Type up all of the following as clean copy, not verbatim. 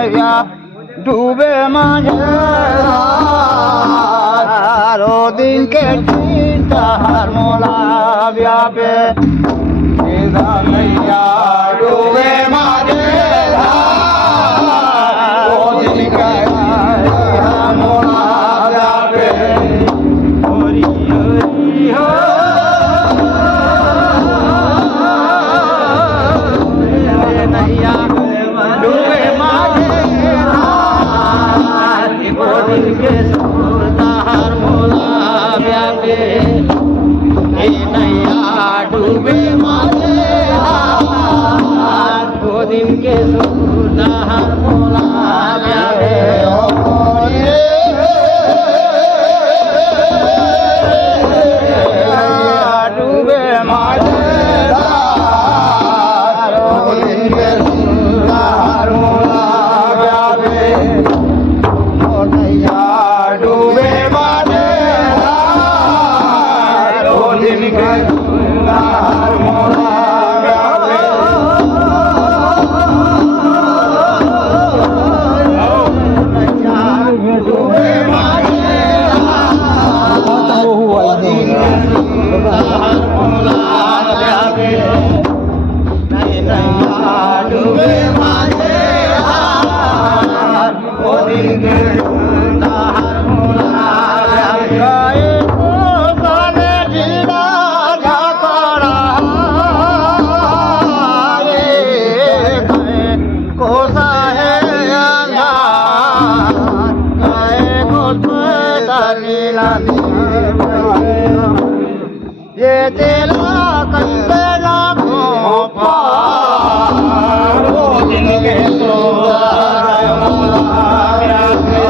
नैया डूबे माझे रो दिन के तार मोला व्यापे नैया डूबे माझे रो दिन के मोला व्यापे हरि हरि हो नैया डूबे माझे रो दिन के तार मोला व्यापे नैया डूबे माझे रो दिन के तार मोला व्यापे डूबे माझे रो दिन के तार मोला व्यापे नैया डूबे माझे रो दिन के तार मोला व्यापे नैया डूबे माझे रो दिन के तार मोला व्यापे नैया डूबे माझे रो दिन के तार मोला व्यापे कोसाने जीना झाकड़ा कोसा है अंधार को नीला ये तेला कंदे लाखों पार वो दिन के तार मोला व्यापे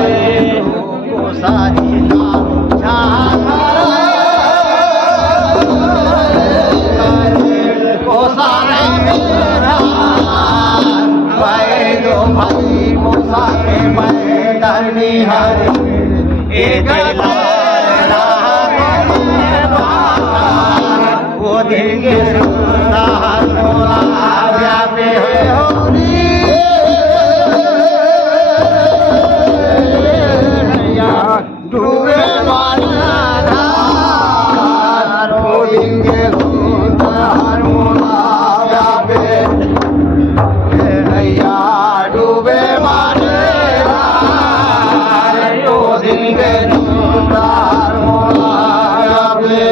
कोसा जीना कोसा मेरा भाई दो भाई कोसा के मैदानी हरे एक वो दिन के तार मोला व्यापे नैया डूबे माझे रो दिन के तार मोला व्यापे नैया डूबे माझे रो दिन के तार मोला व्यापे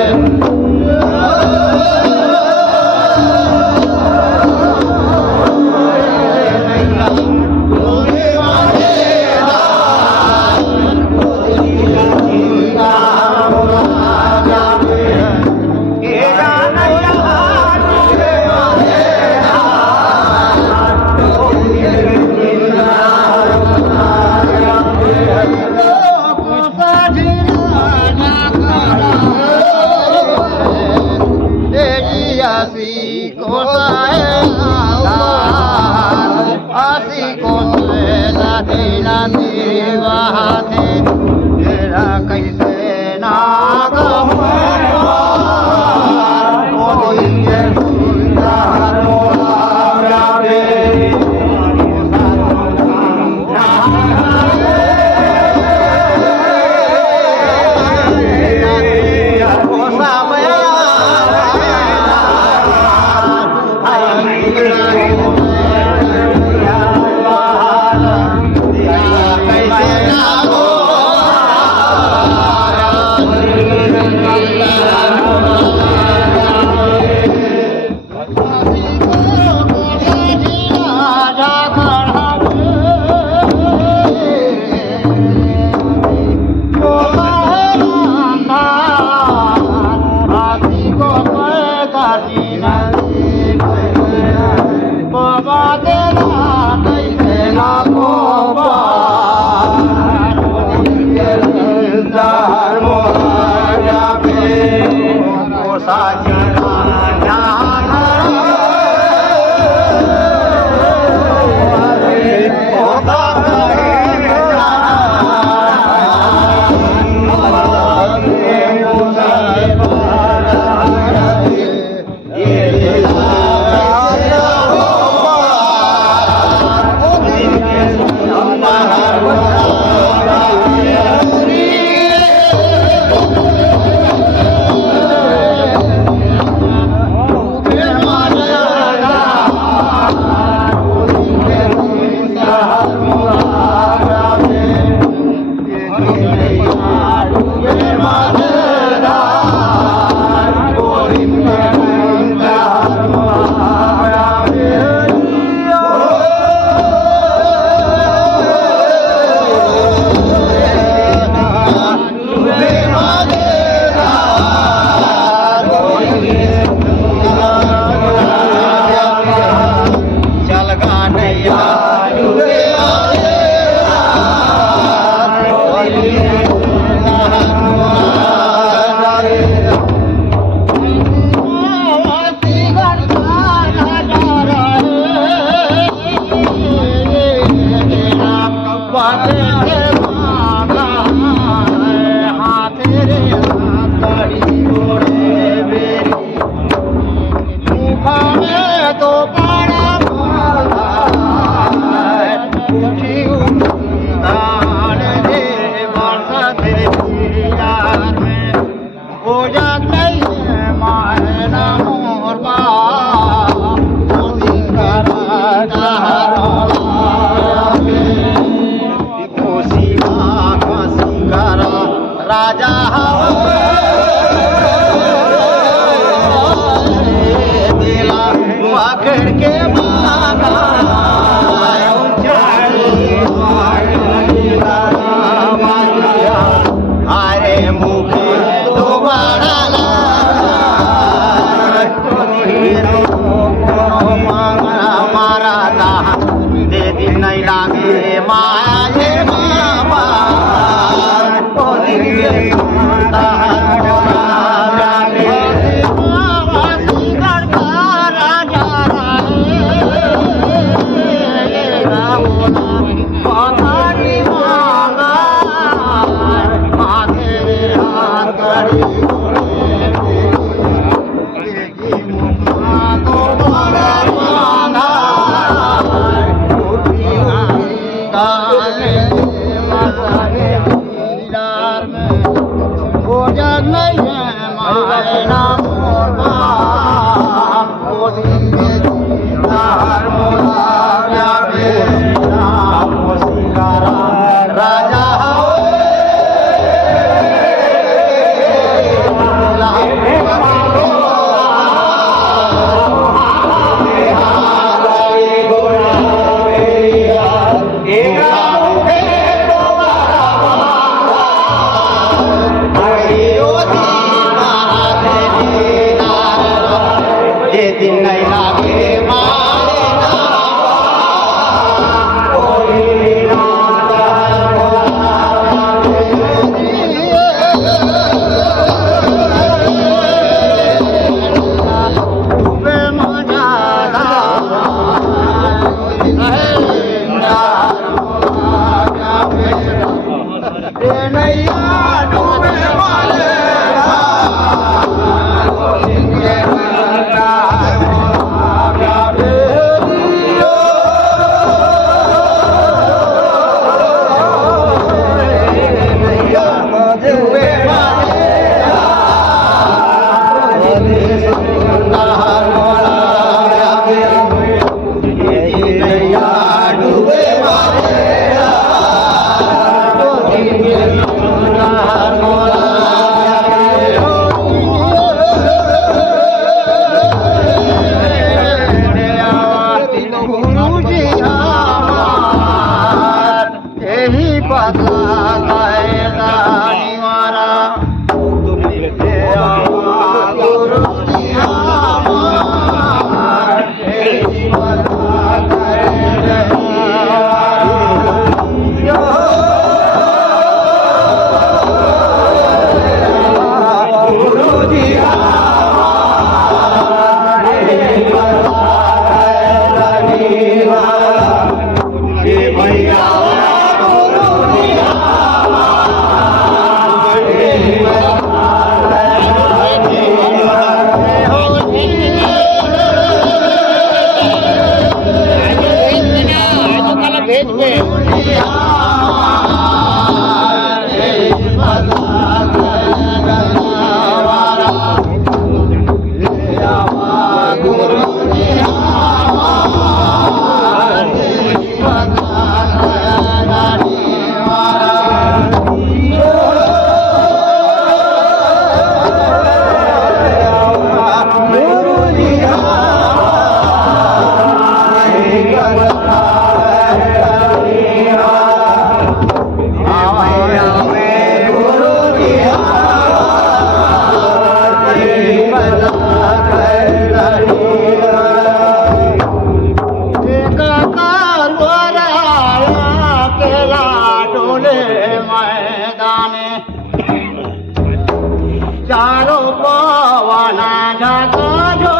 चारो पवना जाता जो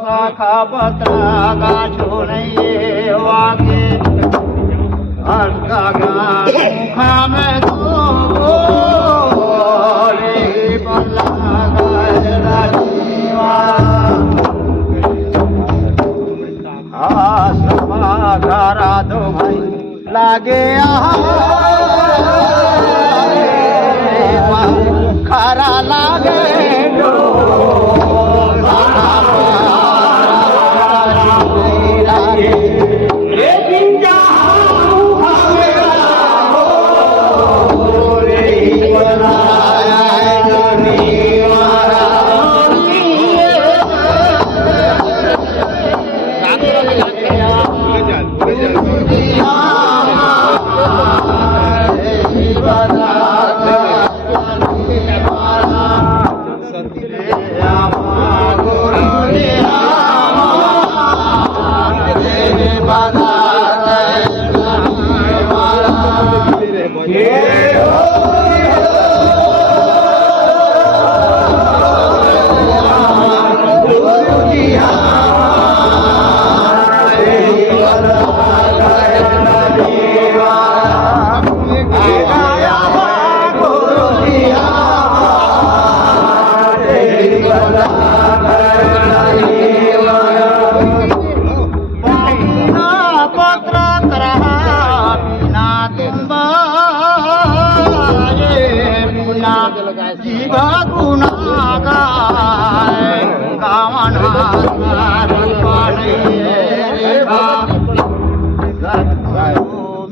शाखा पत्रा का छोड़े वाके मुखा में तो घरा दो भाई लागे खरा लागे जीवा गुना गाय गावना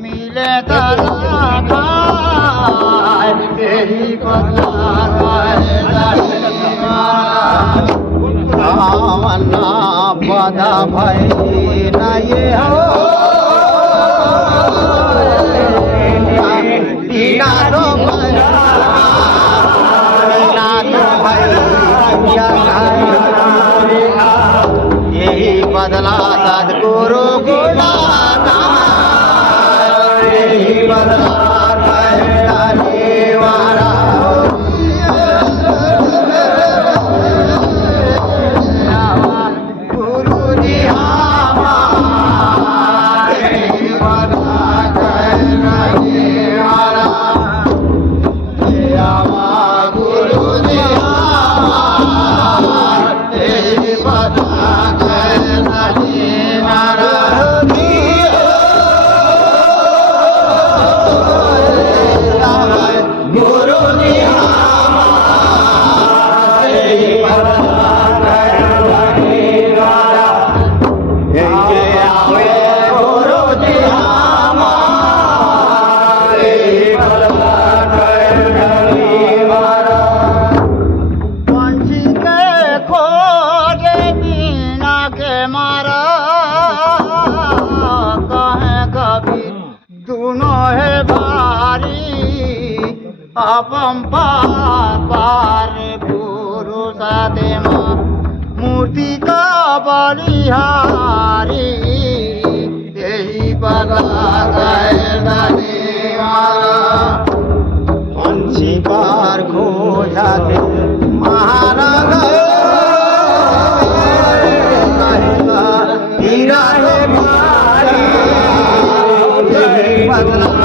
मिले तला खाए तेरी गावना पदा भाई न ये हो यही बदला सदगुरु गुलाना यही बदला वाला गुरु जी अपम पार पुरुष देमा मूर्ति का बलिहारी यही बदला पंछी पार खो जाते महाराज हीरा बदला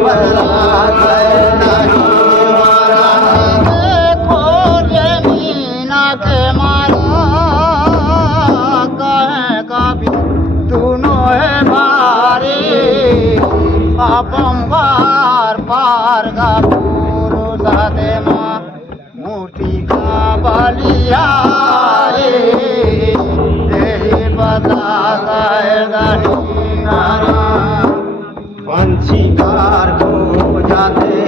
Bye. पंबार पार का पुरुष दे माँ मूर्ति का बलिया बता पंछीकार को जाते